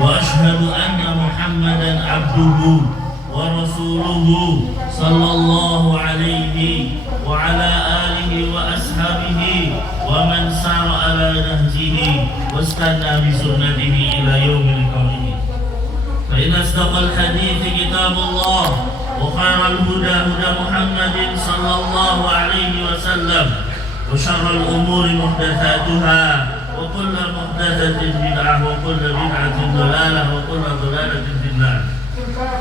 وأشهد أن محمدا عبده ورسوله صلى الله عليه وعلى آله وأصحابه ومن سار على نهجه واستنى بسنته إلى يوم القيامة. فإن أصدق الحديث كتاب الله وخير الهدى هدى محمد صلى الله عليه وسلم وشر الأمور محدثاتها وكل محدثة بدعة وكل بدعة ضلالة وكل ضلالة في النار.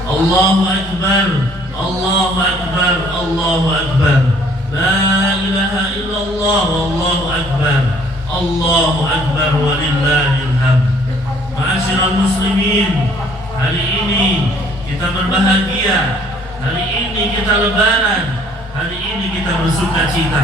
الله أكبر الله أكبر الله أكبر لا إله إلا الله والله أكبر الله أكبر ولله الحمد. Ma'asyiral muslimin, hari ini kita berbahagia, hari ini kita lebaran, hari ini kita bersuka cita.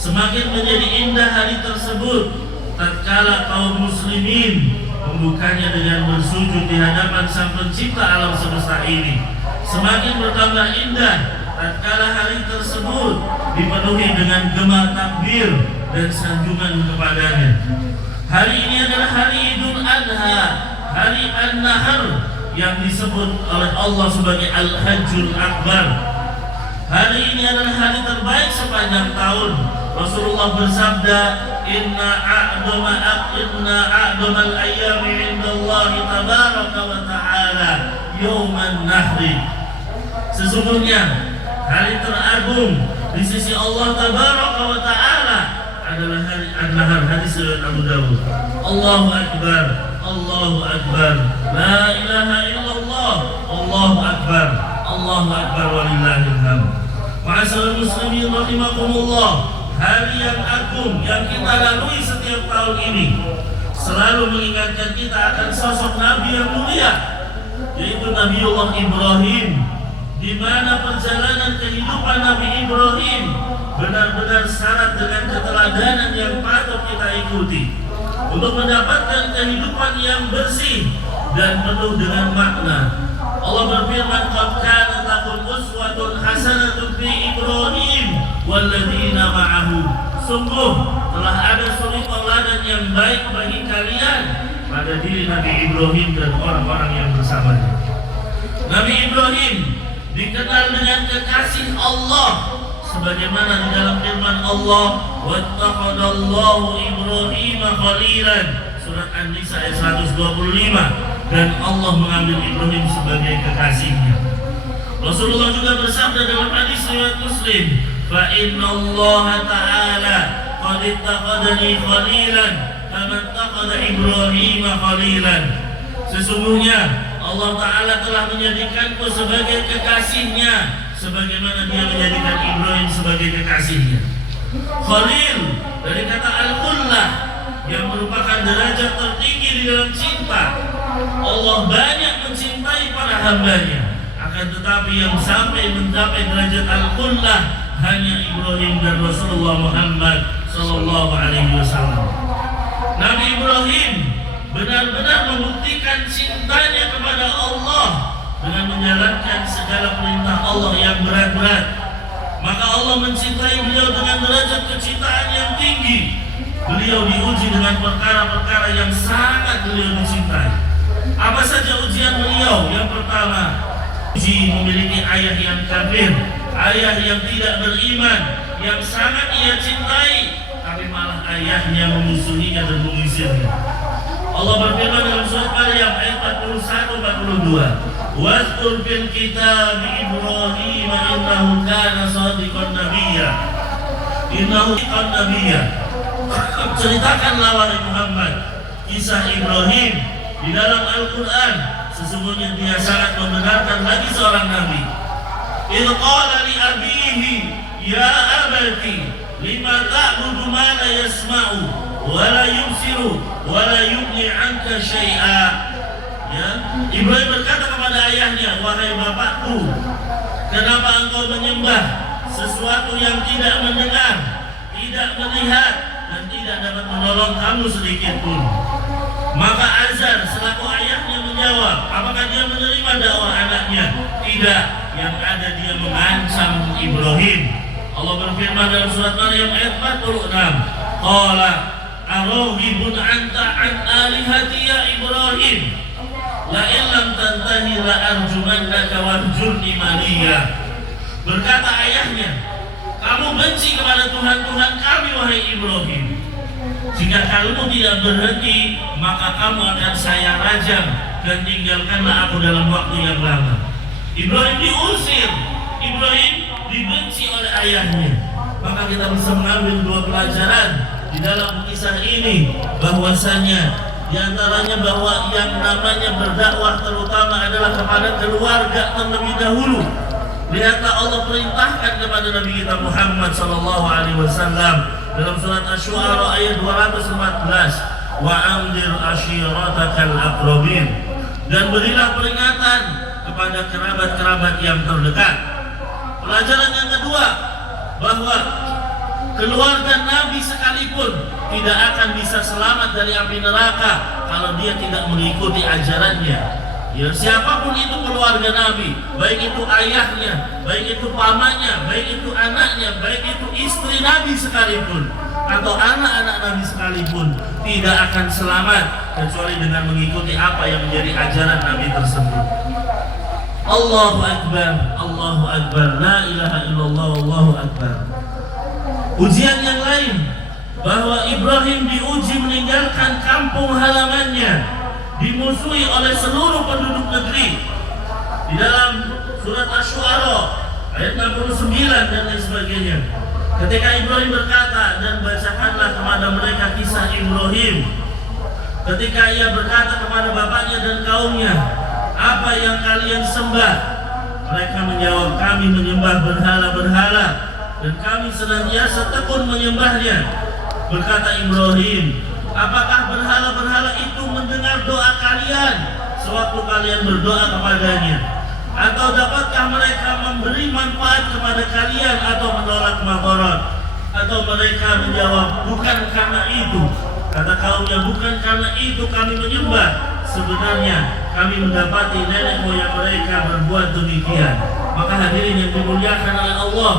Semakin menjadi indah hari tersebut tatkala kaum muslimin membukanya dengan bersujud di hadapan Sang Pencipta alam semesta ini. Semakin bertambah indah tatkala hari tersebut dipenuhi dengan gema takbir dan sanjungan kepadanya. Hari ini adalah hari Idul Adha, hari An-Nahr yang disebut oleh Allah sebagai Al-Hajjul Akbar. Hari ini adalah hari terbaik sepanjang tahun. Rasulullah bersabda, Inna a'damal ayyami indallahi tabaraka wa ta'ala yawman nahri. Sesungguhnya hari teragung di sisi Allah tabaraka wa ta'ala adalah hari An-Nahr. Hadis riwayat Abu Dawud. Allahu Akbar Allahu Akbar la ilaha illallah Allahu Akbar Allahu Akbar walillahil hamd. Ma'asyiral muslimin rahimakumullah, hari yang agung yang kita lalui setiap tahun ini selalu mengingatkan kita akan sosok Nabi yang mulia, yaitu Nabiullah Ibrahim, di mana perjalanan kehidupan Nabi Ibrahim benar-benar syarat dengan keteladanan yang patut kita ikuti untuk mendapatkan kehidupan yang bersih dan penuh dengan makna. Allah berfirman, "Qad kanat lakum uswatun hasanatun fi Ibrahim walladzina ma'ahu." Sungguh telah ada suri tauladan yang baik bagi kalian pada diri Nabi Ibrahim dan orang-orang yang bersamanya. Nabi Ibrahim dikenal dengan kekasih Allah, sebagaimana di dalam firman Allah, "Wattaqadallahu Ibrahim khalilan," surat An-Nisa ayat 125, dan Allah mengambil Ibrahim sebagai kekasihnya. Rasulullah juga bersabda dalam hadis riwayat Muslim, "Fa innallaha ta'ala qad ittaqadani khalilan kama ittaqada Ibrahim khalilan." Sesungguhnya Allah Ta'ala telah menjadikanku sebagai kekasihnya sebagaimana dia menjadikan Ibrahim sebagai kekasihnya. Khalil dari kata al-khullah yang merupakan derajat tertinggi di dalam cinta. Allah banyak mencintai para hambanya, akan tetapi yang sampai mencapai derajat al-khullah hanya Ibrahim dan Rasulullah Muhammad sallallahu alaihi wasallam. Nabi Ibrahim benar-benar membuktikan cintanya kepada Allah dengan menjalankan segala perintah Allah yang berat-berat. Maka Allah mencintai beliau dengan derajat kecintaan yang tinggi. Beliau diuji dengan perkara-perkara yang sangat beliau dicintai. Apa saja ujian beliau? Yang pertama, uji memiliki ayah yang kafir, ayah yang tidak beriman, yang sangat ia cintai, tapi malah ayahnya memusuhinya dan mengusirnya. Allah berfirman dalam surat Maryam ayat 41-42, "Wadhkur fil kitab Ibrahim innahu kana shadiqan nabiyya." Innahu kan nabiyya. Ceritakanlah wahai Muhammad kisah Ibrahim di dalam Al-Qur'an, sesungguhnya dia sangat membenarkan lagi seorang nabi. Idh qala li abihi ya abati lima ta'budu ma la yasma'u wa la yubsiru wa la yughni 'anka syai'a. Ya, Ibrahim berkata kepada ayahnya, "Wahai bapakku, kenapa engkau menyembah sesuatu yang tidak mendengar, tidak melihat, dan tidak dapat menolong kamu sedikit pun?" Maka Azar selaku ayahnya menjawab, apakah dia menerima dakwah anaknya? Tidak, yang ada dia mengancam Ibrahim. Allah berfirman dalam surat Maryam ayat 46, "Qala araghibun anta an alihati ya Ibrahim." la arjumannaka warjurni maliya. Berkata ayahnya, kamu benci kepada Tuhan kami wahai Ibrahim. Jika kamu tidak berhenti, maka kamu akan saya rajam dan tinggalkanlah aku dalam waktu yang lama. Ibrahim diusir, Ibrahim dibenci oleh ayahnya. Maka kita bisa mengambil dua pelajaran di dalam kisah ini, bahwasanya di antaranya bahwa yang namanya berdakwah terutama adalah kepada keluarga terlebih dahulu. Lihatlah Allah perintahkan kepada Nabi kita Muhammad sallallahu alaihi wasallam dalam surat Asy-Syu'ara ayat 214, wa anzir ashiratakal aqrabin, dan berilah peringatan kepada kerabat-kerabat yang terdekat. Pelajaran yang kedua, bahwa keluarga Nabi sekalipun tidak akan bisa selamat dari api neraka kalau dia tidak mengikuti ajarannya. Ya, siapapun itu keluarga Nabi, baik itu ayahnya, baik itu pamannya, baik itu anaknya, baik itu istri Nabi sekalipun, atau anak-anak Nabi sekalipun, tidak akan selamat kecuali dengan mengikuti apa yang menjadi ajaran Nabi tersebut. Allahu Akbar, Allahu Akbar, la ilaha illallah, Allahu Akbar. Ujian yang lain, bahwa Ibrahim diuji meninggalkan kampung halamannya, dimusuhi oleh seluruh penduduk negeri. Di dalam surat Asy-Syu'ara ayat 69 dan lain sebagainya, ketika Ibrahim berkata, dan bacakanlah kepada mereka kisah Ibrahim ketika ia berkata kepada bapaknya dan kaumnya, apa yang kalian sembah? Mereka menjawab, kami menyembah berhala-berhala dan kami senantiasa tekun menyembahnya. Berkata Ibrahim, apakah berhala-berhala itu mendengar doa kalian sewaktu kalian berdoa kepadanya? Atau dapatkah mereka memberi manfaat kepada kalian atau menolak madarat? Atau mereka menjawab, bukan karena itu. Kata kaumnya, bukan karena itu kami menyembah. Sebenarnya kami mendapati nenek moyang mereka berbuat demikian. Maka hadirin yang dimuliakan oleh Allah,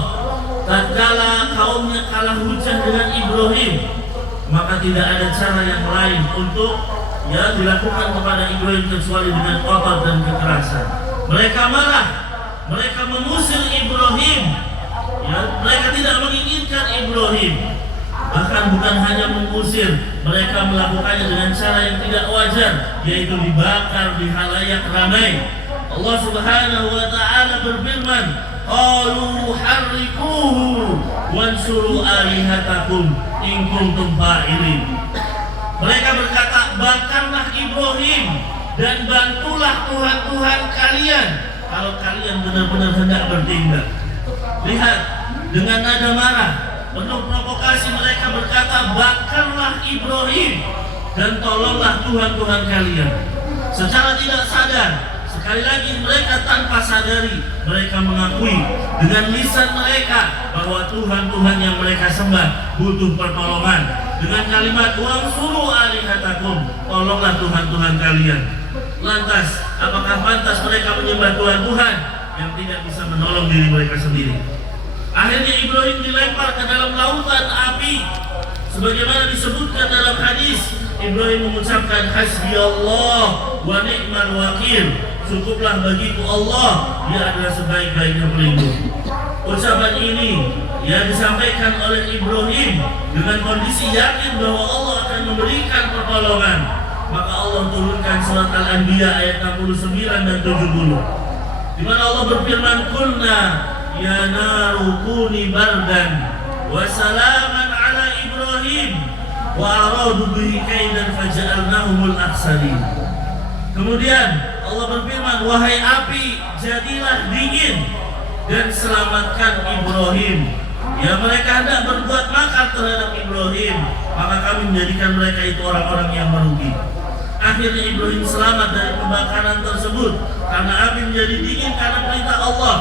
tatkala kaumnya kalah hujah dengan Ibrahim, maka tidak ada cara yang lain untuk dilakukan kepada Ibrahim kecuali dengan kotor dan kekerasan. Mereka marah, mereka mengusir Ibrahim, mereka tidak menginginkan Ibrahim. Bahkan bukan hanya mengusir, mereka melakukannya dengan cara yang tidak wajar, yaitu dibakar di halayak ramai. Allah Subhanahu wa ta'ala berfirman, qalu harriquhu wansuru alihatakum in kuntum fa'ilin. Mereka berkata, bakarlah Ibrahim dan bantulah Tuhan-Tuhan kalian kalau kalian benar-benar hendak bertindak. Lihat, dengan nada marah, penuh provokasi, mereka berkata, bakarlah Ibrahim dan tolonglah Tuhan-Tuhan kalian. Secara tidak sadar, sekali lagi mereka tanpa sadari, mereka mengakui dengan lisan mereka bahwa Tuhan-Tuhan yang mereka sembah butuh pertolongan. Dengan kalimat wansuru alihatakum, tolonglah Tuhan-Tuhan kalian. Lantas, apakah pantas mereka menyembah Tuhan-Tuhan yang tidak bisa menolong diri mereka sendiri? Akhirnya Ibrahim dilempar ke dalam lautan api. Sebagaimana disebutkan dalam hadis, Ibrahim mengucapkan hasbi Allah wa ni'mal wakil, cukuplah bagiku Allah, dia adalah sebaik-baiknya pelindung. Ucapan ini disampaikan oleh Ibrahim dengan kondisi yakin bahwa Allah akan memberikan pertolongan. Maka Allah turunkan surat Al-Anbiya ayat 69 dan 70, di mana Allah berfirman, qulna ya naru kuni bardan wa salaman ala Ibrahim wa aradu bihi kaidan faja'alnahumul akhsarin. Kemudian Allah berfirman, wahai api, jadilah dingin dan selamatkan Ibrahim. Ya, mereka hendak berbuat makar terhadap Ibrahim, maka kami menjadikan mereka itu orang-orang yang merugi. Akhirnya Ibrahim selamat dari pembakaran tersebut karena api menjadi dingin karena perintah Allah.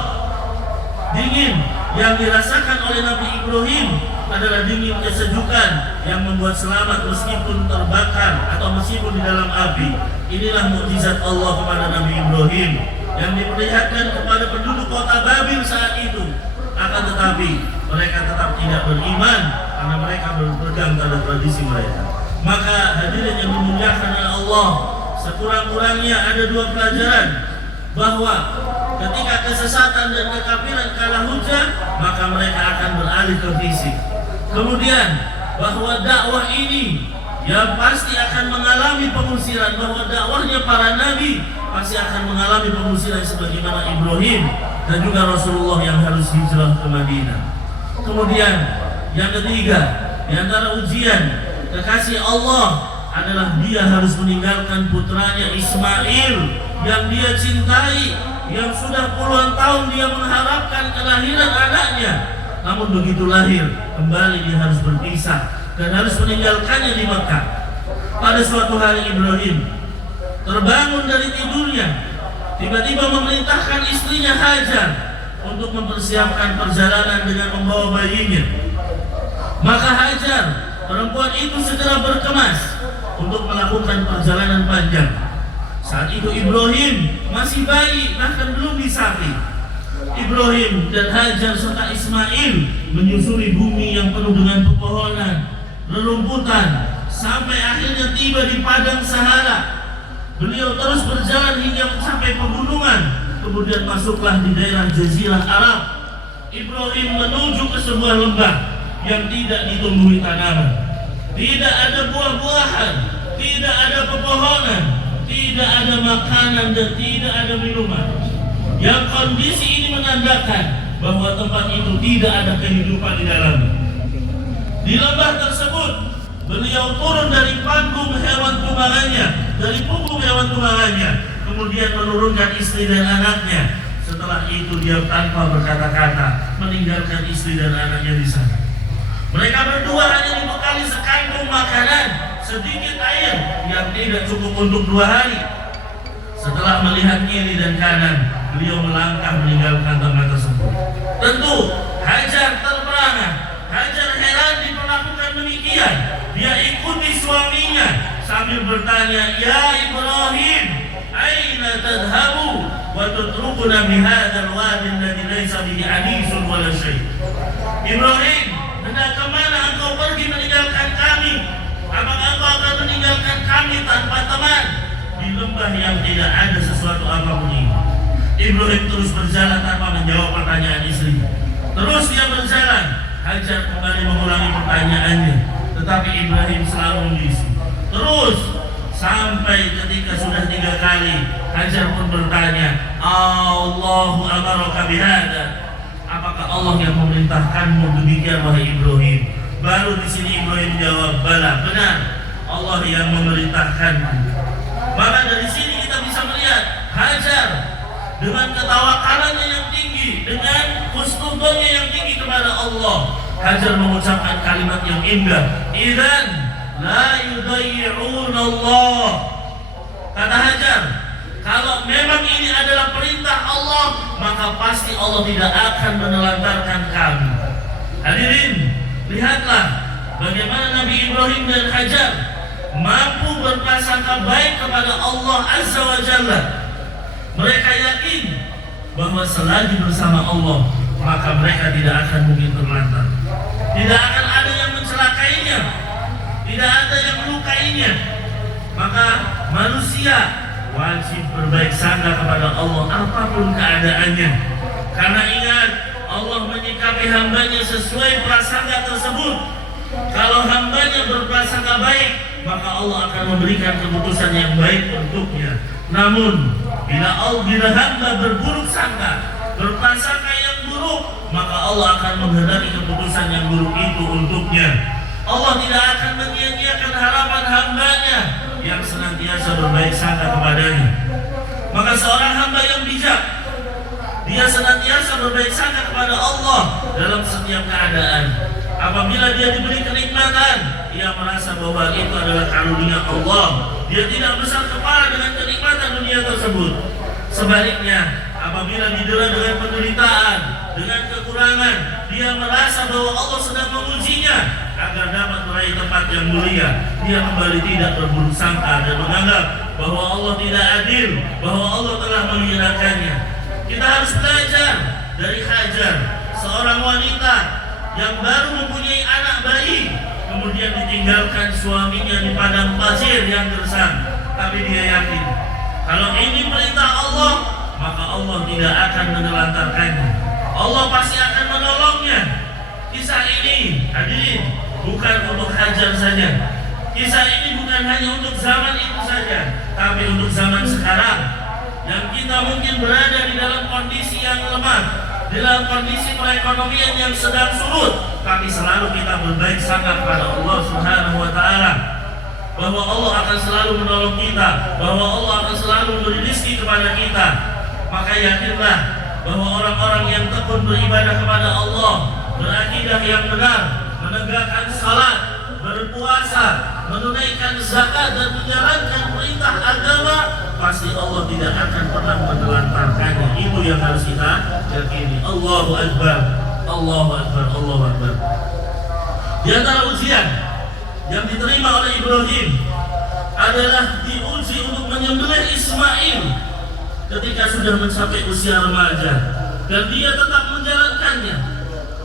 Dingin yang dirasakan oleh Nabi Ibrahim adalah dingin kesejukan yang membuat selamat meskipun terbakar atau meskipun di dalam api. Inilah mukjizat Allah kepada Nabi Ibrahim yang diperlihatkan kepada penduduk kota Babil saat itu. Akan tetapi mereka tetap tidak beriman karena mereka berpegang pada tradisi mereka. Maka hadirin yang dimuliakan oleh Allah, sekurang-kurangnya ada dua pelajaran bahwa ketika kesesatan dan kekafiran kalah hujah, maka mereka akan beralih ke fisik. Kemudian bahwa dakwah ini yang pasti akan mengalami pengusiran, bahwa dakwahnya para nabi pasti akan mengalami pengusiran sebagaimana Ibrahim dan juga Rasulullah yang harus hijrah ke Madinah. Kemudian yang ketiga, di antara ujian kekasih Allah adalah dia harus meninggalkan putranya Ismail yang dia cintai, yang sudah puluhan tahun dia mengharapkan kelahiran anaknya. Namun begitu lahir, kembali dia harus berpisah dan harus meninggalkannya di Mekah. Pada suatu hari Ibrahim terbangun dari tidurnya, tiba-tiba memerintahkan istrinya Hajar untuk mempersiapkan perjalanan dengan membawa bayinya. Maka Hajar, perempuan itu segera berkemas untuk melakukan perjalanan panjang. Saat itu Ibrahim masih bayi, bahkan belum disapi. Ibrahim dan Hajar serta Ismail menyusuri bumi yang penuh dengan pepohonan, rerumputan, sampai akhirnya tiba di padang Sahara. Beliau terus berjalan hingga mencapai pegunungan, kemudian masuklah di daerah Jazirah Arab. Ibrahim menuju ke sebuah lembah yang tidak ditumbuhi tanaman, tidak ada buah-buahan, tidak ada pepohonan, tidak ada makanan dan tidak ada minuman. Yang kondisi ini menandakan bahwa tempat itu tidak ada kehidupan di dalamnya. Di lembah tersebut beliau turun dari panggung hewan tunggangannya, dari punggung hewan tunggangannya, kemudian menurunkan istri dan anaknya. Setelah itu dia tanpa berkata-kata meninggalkan istri dan anaknya di sana. Mereka berdua hanya dibekali sekantong makanan, sedikit air yang tidak cukup untuk 2 hari. Setelah melihat kiri dan kanan, beliau melangkah meninggalkan tempat tersebut. Tentu Hajar terperangah. Hajar heran diperlakukan demikian. Dia ikuti suaminya sambil bertanya, "Ya Ibrahim, aina tadhabu wa tutrukuna bihadzal wadi alladhi laysa bihi anisun wala syai'?" Ibrahim, hendak kemana engkau pergi meninggalkan kami? Apakah engkau akan meninggalkan kami tanpa teman di lembah yang tidak ada sesuatu apapun ini? Ibrahim terus berjalan tanpa menjawab pertanyaan istri. Terus dia berjalan. Hajar kembali mengulangi pertanyaannya, tetapi Ibrahim selalu membisu. Terus sampai ketika sudah 3 kali, Hajar pun bertanya, "Allahu amaraka bihadza?" Apakah Allah yang memerintahkanmu demikian wahai Ibrahim? Baru di sini Ibrahim jawab, "Bala, benar. Allah yang memerintahkanku." Maka dari sini kita bisa melihat Hajar dengan ketawakalannya yang tinggi, dengan husnudzonnya yang tinggi kepada Allah, Hajar mengucapkan kalimat yang indah, "Idzan la yudayyi'un Allah." Kata Hajar, kalau memang ini adalah perintah Allah, maka pasti Allah tidak akan menelantarkan kami. Hadirin, lihatlah bagaimana Nabi Ibrahim dan Hajar mampu berprasangka baik kepada Allah Azza wa Jalla. Mereka yakin bahwa selagi bersama Allah, maka mereka tidak akan mungkin terlantar. Tidak akan ada yang mencelakainya, tidak ada yang melukainya. Maka manusia wajib berbaik sangka kepada Allah apapun keadaannya. Karena ingat, Allah menyikapi hambanya sesuai prasangka tersebut. Kalau hambanya berprasangka baik, maka Allah akan memberikan keputusan yang baik untuknya. Namun bila hamba berburuk sangka, berprasangka yang buruk, maka Allah akan menghendaki keputusan yang buruk itu untuknya. Allah tidak akan menyia-nyiakan harapan hambanya yang senantiasa berbaik sangka kepadanya. Maka seorang hamba yang bijak, dia senantiasa berbaik sangka kepada Allah dalam setiap keadaan. Apabila dia diberi kenikmatan, ia merasa bahwa itu adalah karunia Allah. Dia tidak besar kepala dengan kenikmatan dunia tersebut. Sebaliknya, apabila didera dengan penderitaan, dengan kekurangan, dia merasa bahwa Allah sedang mengujinya agar dapat meraih tempat yang mulia. Dia kembali tidak berburuk sangka dan menganggap bahwa Allah tidak adil, bahwa Allah telah menghinakannya. Kita harus belajar dari Hajar, seorang wanita yang baru mempunyai anak bayi, kemudian ditinggalkan suaminya di padang pasir yang gersang. Tapi dia yakin, kalau ini perintah Allah, maka Allah tidak akan menelantarkannya. Allah pasti akan menolongnya. Kisah ini hadirin bukan untuk hajar saja. Kisah ini bukan hanya untuk zaman itu saja, tapi untuk zaman sekarang yang kita mungkin berada di dalam kondisi yang lemah, di dalam kondisi perekonomian yang sedang surut, tapi selalu kita berbaik sangka kepada Allah Subhanahu wa taala bahwa Allah akan selalu menolong kita, bahwa Allah akan selalu memberi rezeki kepada kita. Maka yakinlah bahwa orang-orang yang tekun beribadah kepada Allah, berakidah yang benar, menegakkan salat, berpuasa, menunaikan zakat dan menjalankan perintah agama, pasti Allah tidak akan pernah menelantarkannya. Itu yang harus kita yakini. Allahu Akbar, Allahu Akbar, Allahu Akbar. Di antara ujian yang diterima oleh Ibrahim adalah diuji untuk menyembelih Ismail ketika sudah mencapai usia remaja, dan dia tetap menjalankannya.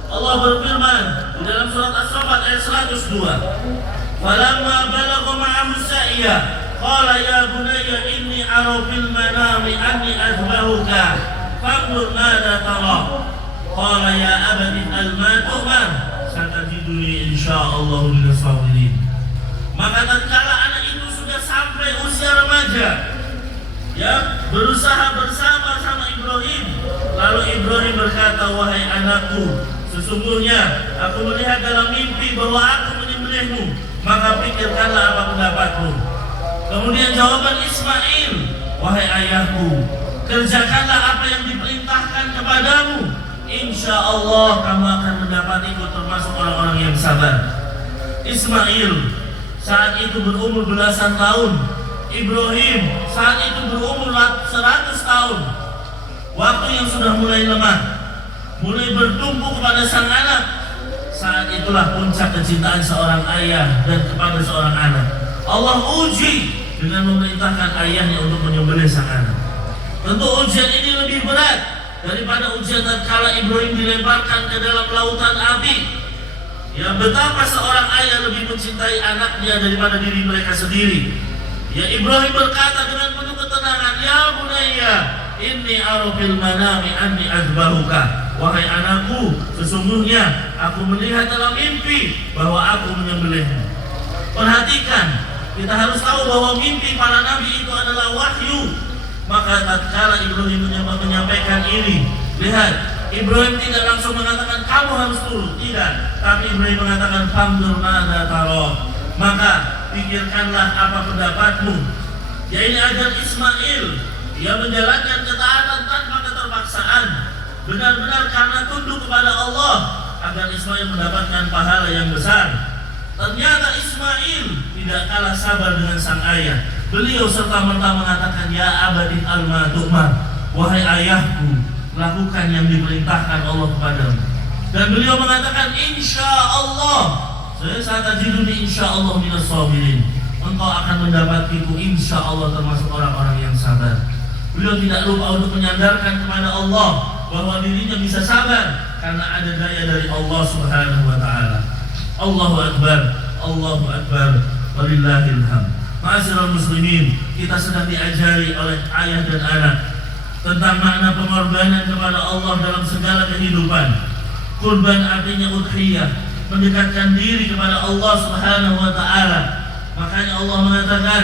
Allah berfirman di dalam surat As-Saffat ayat 102, "Falamma balagha ma'ahu sa'ya, qala ya bunayya inni ara fil manami anni azbahuka, fanzur madza tara." Qala ya abati al-ma tu'mar, satajiduni insyaallah minas sabirin. Maka tatkala anak itu sudah sampai usia remaja, ya, berusaha bersama sama Ibrahim, lalu Ibrahim berkata, "Wahai anakku, sesungguhnya aku melihat dalam mimpi bahwa aku menyembelihmu, maka pikirkanlah apa pendapatmu." Kemudian jawaban Ismail, "Wahai ayahku, kerjakanlah apa yang diperintahkan kepadamu. Insya Allah kamu akan mendapatiku termasuk orang-orang yang sabar." Ismail saat itu berumur belasan tahun, Ibrahim saat itu berumur 100 tahun. Waktu yang sudah mulai lemah, mulai bertumpu kepada sang anak. Saat itulah puncak kecintaan seorang ayah dan kepada seorang anak. Allah uji dengan memerintahkan ayahnya untuk menyembelih sang anak. Tentu ujian ini lebih berat daripada ujian tatkala Ibrahim dilemparkan ke dalam lautan api. Ya, betapa seorang ayah lebih mencintai anaknya daripada diri mereka sendiri. Ya, Ibrahim berkata dengan penuh ketenangan, "Ya bunayya, inni ara fil manami anni azbahuka." Wahai anakku, sesungguhnya aku melihat dalam mimpi bahwa aku menyembelihmu. Perhatikan, kita harus tahu bahwa mimpi para nabi itu adalah wahyu. Maka tatkala Ibrahim menyampaikan ini, lihat, Ibrahim tidak langsung mengatakan kamu harus turun, tidak, tapi Ibrahim mengatakan fanzur madza tara, maka pikirkanlah apa pendapatmu. Yaitu agar Ismail dia menjalankan ketaatan tanpa keterpaksaan, benar-benar karena tunduk kepada Allah, agar Ismail mendapatkan pahala yang besar. Ternyata Ismail tidak kalah sabar dengan sang ayah. Beliau serta-merta mengatakan, "Ya abadi al-ma tu'mar," wahai ayahku, lakukan yang diperintahkan Allah kepadamu. Dan beliau mengatakan, "Insya Allah, saya satajiduni insya Allah minas sabirin." Engkau akan mendapatiku insya Allah termasuk orang-orang yang sabar. Beliau tidak lupa untuk menyandarkan kepada Allah bahwa dirinya bisa sabar karena ada daya dari Allah Subhanahu wa taala. Allahu Akbar, Allahu Akbar, walillahil hamd. Ma'asyiral muslimin, kita sedang diajari oleh ayah dan anak tentang makna pengorbanan kepada Allah dalam segala kehidupan. Kurban artinya udhiyah, mendekatkan diri kepada Allah Subhanahu wa taala. Makanya Allah mengatakan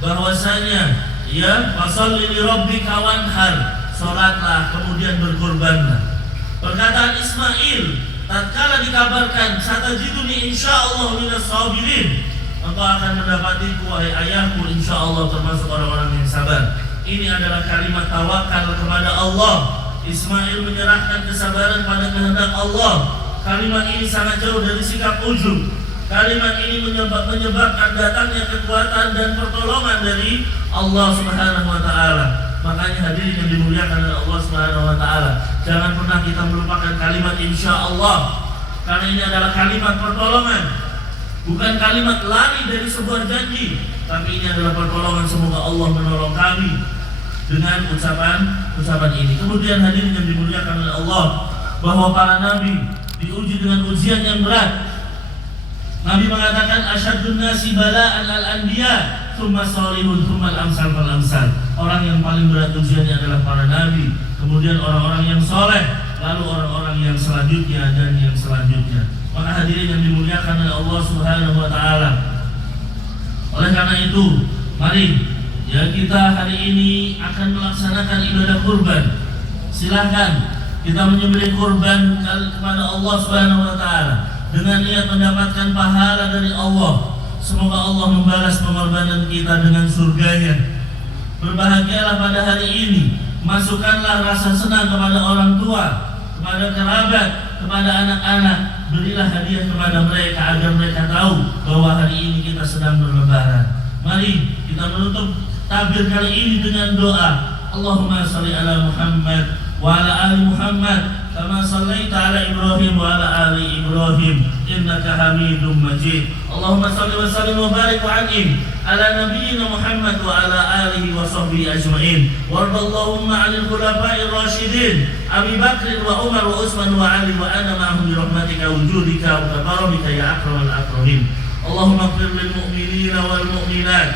bahwasanya, ya, fasholli li rabbika wanhar, salatlah kemudian berkurbanlah. Perkataan Ismail tatkala dikabarkan satajiduni insyaallah minas sabirin, engkau akan mendapatiku wahai ayahku insyaallah termasuk orang-orang yang sabar. Ini adalah kalimat tawakal kepada Allah. Ismail menyerahkan kesabaran pada kehendak Allah. Kalimat ini sangat jauh dari sikap ujub. Kalimat ini menyebabkan datangnya kekuatan dan pertolongan dari Allah Subhanahu wa taala. Makanya hadirin yang dimuliakan oleh Allah Subhanahu wa taala, jangan pernah kita melupakan kalimat insyaallah. Karena ini adalah kalimat pertolongan. Bukan kalimat lari dari sebuah janji, tapi ini adalah pertolongan. Semoga Allah menolong kami dengan ucapan ini. Kemudian hadirin yang dimuliakan oleh Allah, bahwa para nabi diuji dengan ujian yang berat. Nabi mengatakan asyadun nasi bala'an al-anbiya, tsumma shalihun, tsumma al-amsal fal-amsal. Orang yang yang paling berat ujiannya adalah para nabi, kemudian orang-orang yang soleh, lalu orang-orang yang selanjutnya dan yang selanjutnya. Maka hadirin yang dimuliakan oleh Allah Subhanahu wa taala. Oleh karena itu, mari ya kita hari ini akan melaksanakan ibadah kurban. Silahkan kita menyembelih kurban kepada Allah Subhanahu wa taala dengan niat mendapatkan pahala dari Allah. Semoga Allah membalas pengorbanan kita dengan surganya. Berbahagialah pada hari ini. Masukkanlah rasa senang kepada orang tua, kepada kerabat, kepada anak-anak. Berilah hadiah kepada mereka agar mereka tahu bahwa hari ini kita sedang berlebaran. Mari kita menutup takbir kali ini dengan doa. Allahumma shalli ala Muhammad wa ala ali Muhammad kama shallaita ala Ibrahim wa ala ali Ibrahim innaka Hamidum Majid. Allahumma shalli wa sallim wa barik wa an'im ala nabiyyina Muhammad wa ala alihi wa sahbihi ajma'in. Wardallahumma 'anil khulafa'ir rasyidin Abi Bakr wa Umar wa Utsman wa Ali wa ana ma'ahum bi rahmatika wujudika wa karamika ya akramal akramin. Allahumma ighfir lil mu'minina wal mu'minat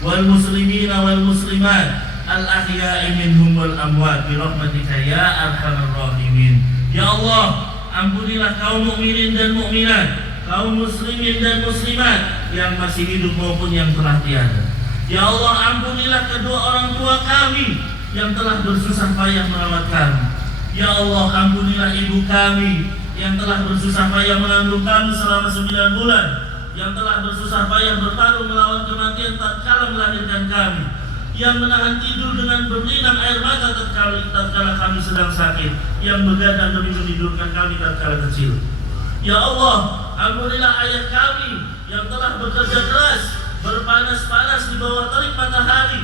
wal muslimina wal muslimat al-ahya'i minhum wal amwat bi rahmatika ya arhamar rahimin. Ya Allah, ampunilah kaum mukminin dan mukminat, kaum muslimin dan muslimat yang masih hidup maupun yang telah tiada. Ya Allah, ampunilah kedua orang tua kami yang telah bersusah payah merawat kami. Ya Allah, ampunilah ibu kami yang telah bersusah payah mengandung kami selama 9 bulan, yang telah bersusah payah bertarung melawan kematian tatkala melahirkan kami, yang menahan tidur dengan berlinang air mata tatkala kami sedang sakit, yang begadang demi menidurkan kami tatkala kecil. Ya Allah, ampunilah ayah kami yang telah bekerja keras, berpanas-panas di bawah terik matahari,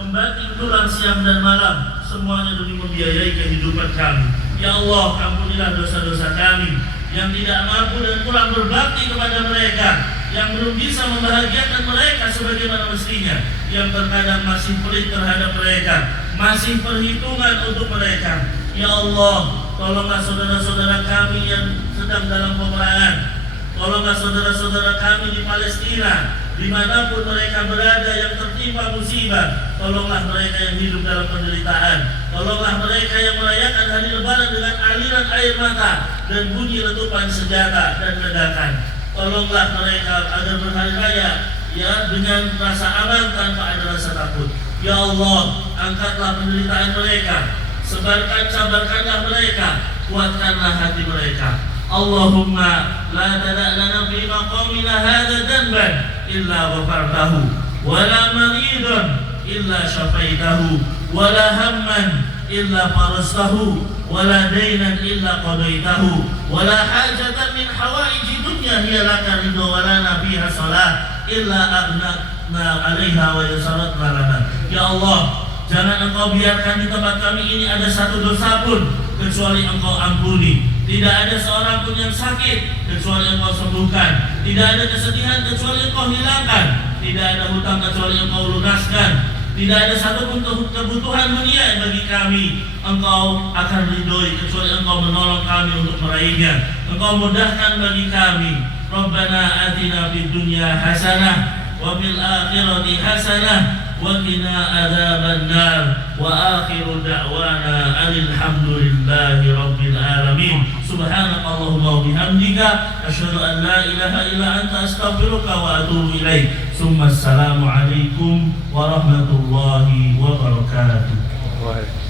membanting tulang siang dan malam, semuanya demi membiayai kehidupan kami. Ya Allah, ampunilah dosa-dosa kami yang tidak mampu dan kurang berbakti kepada mereka, yang belum bisa membahagiakan mereka sebagaimana mestinya, yang terkadang masih pelit terhadap mereka, masih perhitungan untuk mereka. Ya Allah, tolonglah saudara-saudara kami yang sedang dalam peperangan, tolonglah saudara-saudara kami di Palestina, dimanapun mereka berada yang tertimpa musibah. Tolonglah mereka yang hidup dalam penderitaan, tolonglah mereka yang merayakan hari lebaran dengan aliran air mata dan bunyi letupan senjata dan ledakan. Tolonglah mereka agar berhari raya ya dengan rasa aman tanpa ada rasa takut. Ya Allah, angkatlah penderitaan mereka, sabarkanlah mereka, kuatkanlah hati mereka. Allahumma la tada' lana fi maqamina hadha dhanban illa ghafartahu wa la maridan illa syafaitahu wa la hamman illa farastahu wa la daynan illa qadaitahu wa la hajatan min hawaiji dunya hiya laka ridha wa lana fiha salah illa aghnatna 'alaiha wa yasaratna lana. Ya Allah, jangan Engkau biarkan di tempat kami ini ada satu dosa pun kecuali Engkau ampuni. Tidak ada seorang pun yang sakit kecuali Engkau sembuhkan. Tidak ada kesedihan kecuali Engkau hilangkan. Tidak ada hutang kecuali Engkau lunaskan. Tidak ada satupun kebutuhan dunia bagi kami Engkau akan ridhoi kecuali Engkau menolong kami untuk meraihnya. Engkau mudahkan bagi kami. Rabbana atina fid dunya hasanah wa fil akhirati hasanah wa qina adzabannar wa akhiru da'wana alhamdulillahi rabbil alamin. Subhanakallahumma wa bihamdika asyhadu an la ilaha illa anta astaghfiruka wa atubu ilaik. Assalamu alaikum warahmatullahi wabarakatuh.